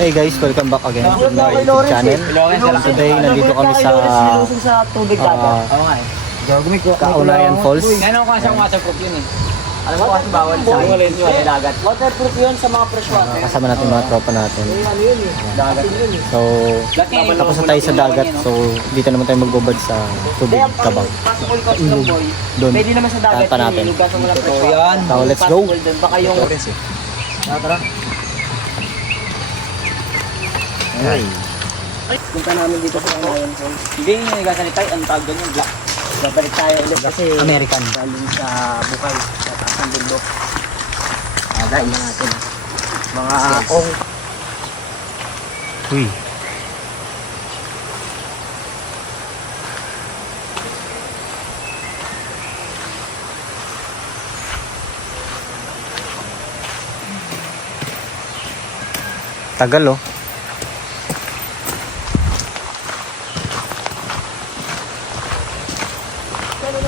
Hey guys, welcome back again to my YouTube channel. Today, nandito kami sa Kaunayan Falls. Ngayon ko siyang waterproof yun eh. Alam mo kasi bawal sa dagat. Waterproof yun sa mga freshwater. Kasama natin mga tropa natin. Ano yun eh? Dagat. So, tapos na tayo sa dagat. So, dito naman tayo magbubad sa tubig kabang. Possible cost ng boy. Doon. Pwede naman sa dagat Tata natin. yun. Kaso walang freshwater. So, let's go. Possible dun. Baka yung... Tara. Ay. Punta namin dito sa Kaunayan Falls. Hindi yung nagasanitay, ang tawag doon yung black. Babalik tayo ulit kasi American. galing sa Bukay. Sa taas ng bundok. Guys. Natin. Mga ong. Uy. Tagal oh.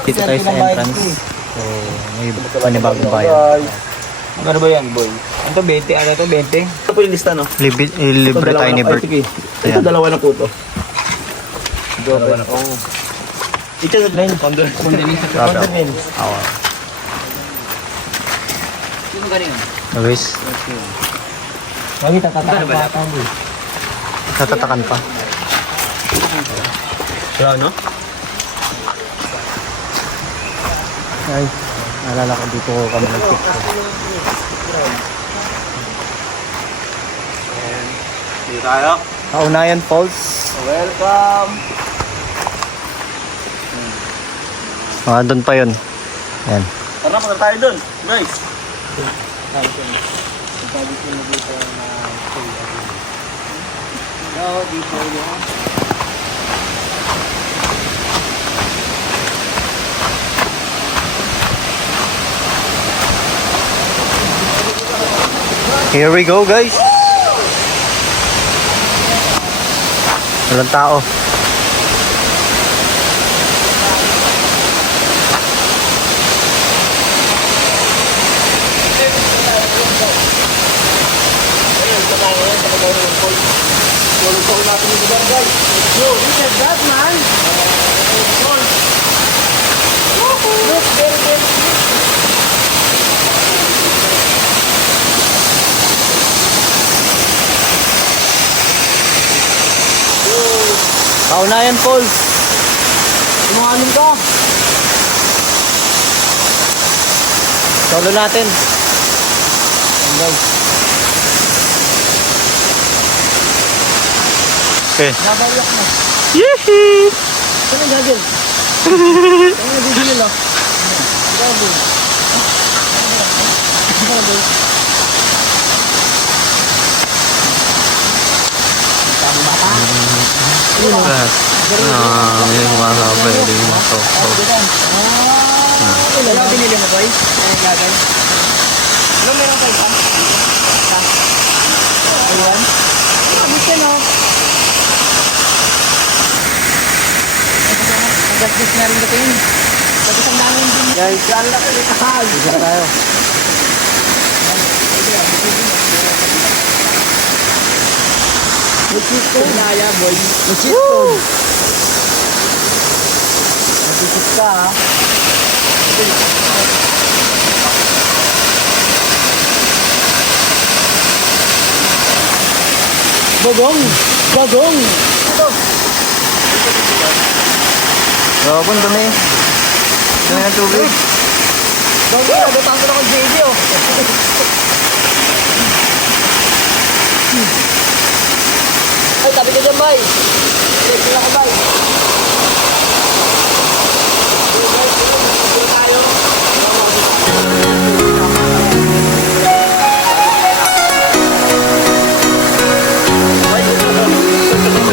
Dito tayo sa entrance. So, may panibagong bayan. Ano ba yan, boy? Ano to, 20? Ano to, 20? Ito po yung lista, no? Libre tayo ni Bert. Sige. Ito, Ayan. dalawa na po ito. Dalawa na po. Ito na rin. Condor. Grabe ako. Awa. Sino ganyan? Guys, Mami, tatatakan ba? pa ata mo. natatakan pa. Kaya, no? Ay, naalala ko dito kami nag-picture. Dito tayo. Kaunayan Falls. Welcome. Doon pa yun. Ayan. Tara, punta tayo dun. Guys. Dito yung... Here we go guys. Walang tao. Kaunayan Falls. Tumanganin ka! Solo natin. Ayan, guys. Okay. Nabayak na. Yee! Saan ang gagawin? Saan ang gagawin nila? Grabe. Grabe. Yung mga pwede yung mga Ano binili mo, boy? Ano yung gagawin? Ano meron kayo pa? Ayan. Bisa no? Nagasgas na rin ito yun. Tapos ang namin din. Guys, saan na kayo kahal? Isa na tayo. Muchito. Naya, boy. Muchito. Nagsisit ka, ha? Bagong! Bagong! Ito! Gawapon dumi. Dumi ng tubig. Bagong! Nagutang ko na kong JD, oh! Ay, tabi ka dyan, bay! Tabi ka, bay! Something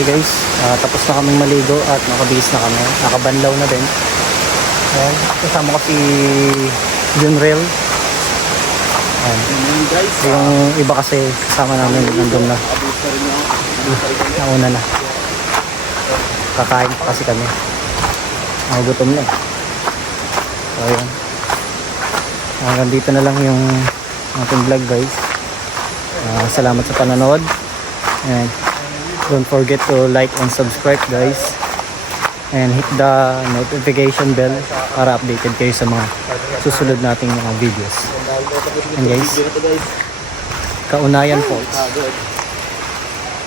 Okay guys, tapos na kaming maligo at nakabihis na kami. Nakabanlaw na din. Ayan, kasama ko si Junrel. Ayan. Yung iba kasi kasama namin nandun na. Nauna na. Kakain pa kasi kami. Nagugutom na eh. So ayan. Hanggang dito na lang yung ating vlog guys. Salamat sa panonood. And don't forget to like and subscribe guys. And hit the notification bell para updated kayo sa mga susunod nating mga videos. And guys, Kaunayan Falls.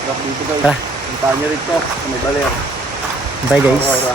Dito guys. Tara. Punta nyo rito. May baler. Bye guys.